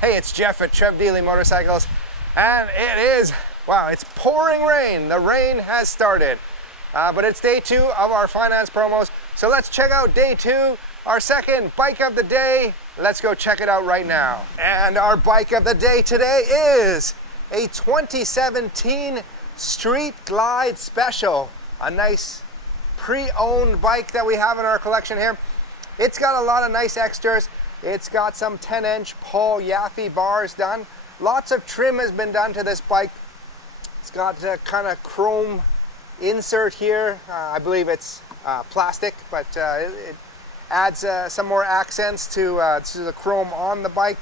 Hey, it's Jeff at Trev Deeley Motorcycles, and it is, wow, it's pouring rain. The rain has started, but it's day 2 of our finance promos. So let's check out day 2, our second bike of the day. Let's go check it out right now. And our bike of the day today is a 2017 Street Glide Special, a nice pre-owned bike that we have in our collection here. It's got a lot of nice extras. It's got some 10-inch Paul Yaffe bars done. Lots of trim has been done to this bike. It's got a kind of chrome insert here. I believe it's plastic, but it adds some more accents to the chrome on the bike.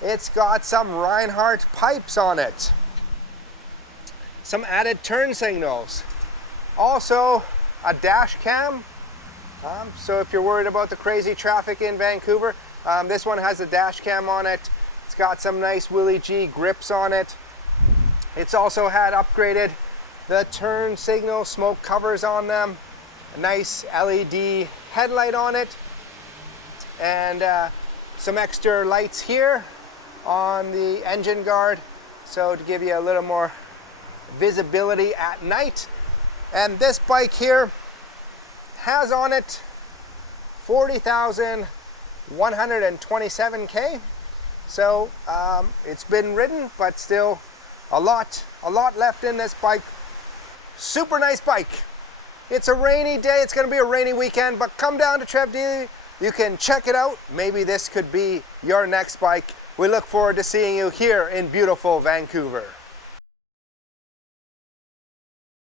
It's got some Reinhardt pipes on it. Some added turn signals. Also a dash cam. So if you're worried about the crazy traffic in Vancouver, this one has a dash cam on it. It's got some nice Willie G grips on it. It's also had upgraded the turn signal smoke covers on them. A nice LED headlight on it. And some extra lights here on the engine guard. So to give you a little more visibility at night. And this bike here has on it 40,127K. So it's been ridden, but still a lot left in this bike. Super nice bike. It's a rainy day, it's gonna be a rainy weekend, but come down to Trev Deeley. You can check it out. Maybe this could be your next bike. We look forward to seeing you here in beautiful Vancouver.